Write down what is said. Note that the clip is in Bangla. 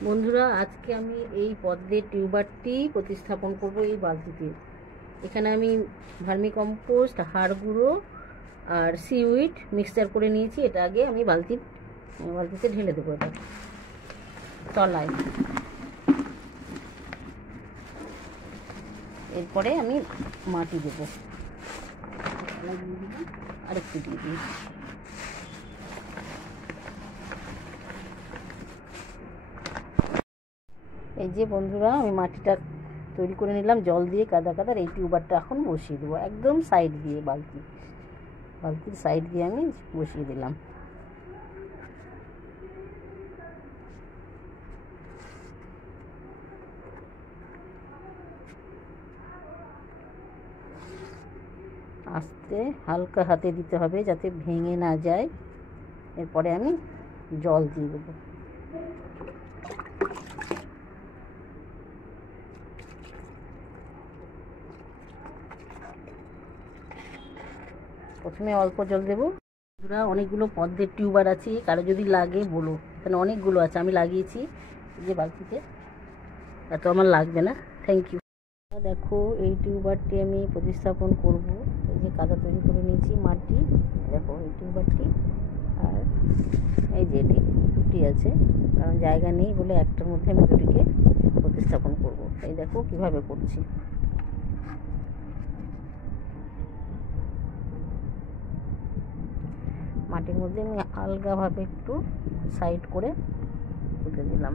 বন্ধুরা, আজকে আমি এই পদ্মের টিউবারটি প্রতিস্থাপন করব এই বালতিতে। এখানে আমি ভার্মি কম্পোস্ট, হাড় গুঁড়ো আর সিউইড মিক্সচার করে নিয়েছি। এটা আগে আমি বালতিতে ঢেলে দেবো। এটা তলায়, এরপরে আমি মাটি দেবো। আরেকটু দিয়ে দিই। এই যে বন্ধুরা, আমি মাটিটা তৈরি করে নিলাম জল দিয়ে কাদা কাদার। এই টিউবারটা এখন বসিয়ে দেবো একদম সাইড দিয়ে, বালতির সাইড দিয়ে আমি বসিয়ে দিলাম। আস্তে হালকা হাতে দিতে হবে যাতে ভেঙে না যায়। এরপরে আমি জল দিয়ে দেবো। প্রথমে অল্প জল দেবো। অনেকগুলো পদ্মের টিউবার আছে, কারো যদি লাগে বলো। এখানে অনেকগুলো আছে, আমি লাগিয়েছি যে বালতিতে, এত আমার লাগবে না। Thank you. দেখো, এই টিউবারটি আমি প্রতিস্থাপন করব। এই যে কাদা তৈরি করে নিয়েছি, মাটি, দেখো এই টিউবারটি। আর এই যে এটি দুটি আছে, কারণ জায়গা নেই বলে একটার মধ্যে আমি দুটিকে প্রতিস্থাপন করব। এই দেখো কিভাবে করছি। মাটির মধ্যে আমি আলগাভাবে একটু সাইড করে পুঁতে দিলাম।